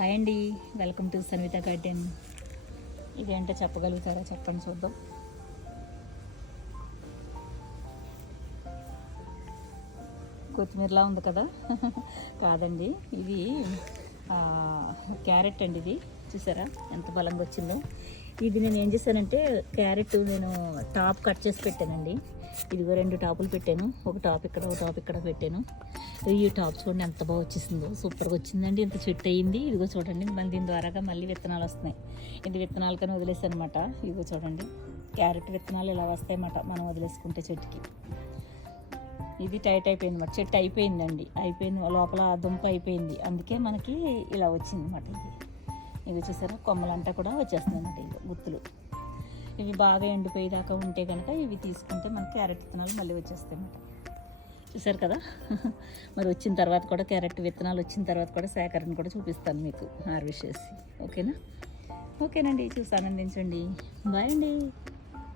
Hi అండి, welcome to Sanvitha garden. ఇదేంటో చెప్పగలుగుతారా? చెప్పండి చూద్దాం. కొత్తిమీరలా ఉంది కదా? కాదండి, ఇది క్యారెట్ అండి. ఇది చూసారా ఎంత బలంగా వచ్చిందో. ఇది నేను ఏం చేశానంటే క్యారెట్ నేను టాప్ కట్ చేసి పెట్టానండి. ఇదిగో 2 టాపులు పెట్టాను. ఒక టాప్ ఇక్కడ, ఒక టాప్ ఇక్కడ పెట్టాను. ఈ టాప్ చూడండి ఎంత బాగా వచ్చేసిందో, సూపర్గా వచ్చిందండి. ఇంత చెట్టు అయ్యింది. ఇదిగో చూడండి, మళ్ళీ దీని ద్వారాగా మళ్ళీ విత్తనాలు వస్తున్నాయి. ఇది విత్తనాలకని వదిలేసాను అనమాట. ఇదిగో చూడండి, క్యారెట్ విత్తనాలు ఇలా వస్తాయన్నమాట మనం వదిలేసుకుంటే చెట్టుకి. ఇది టైట్ అయిపోయింది అన్నమాట, చెట్టు అయిపోయిందండి, అయిపోయింది, లోపల దుంప అయిపోయింది. అందుకే మనకి ఇలా వచ్చింది అనమాట. ఇది చూసారా, కొమ్మలంతా కూడా వచ్చేస్తుంది అన్నమాట. ఇది గుత్తులు ఇవి బాగా ఎండిపోయేదాకా ఉంటే కనుక ఇవి తీసుకుంటే మనకి క్యారెట్ విత్తనాలు మళ్ళీ వచ్చేస్తాయి అన్నమాట. చూసారు కదా? మరి వచ్చిన తర్వాత కూడా క్యారెట్ విత్తనాలు వచ్చిన తర్వాత కూడా సేకరణ కూడా చూపిస్తాను మీకు హార్వెస్ట్ చేసి. ఓకేనా? ఓకేనండి, చూసి ఆనందించండి. బాయ్ అండి.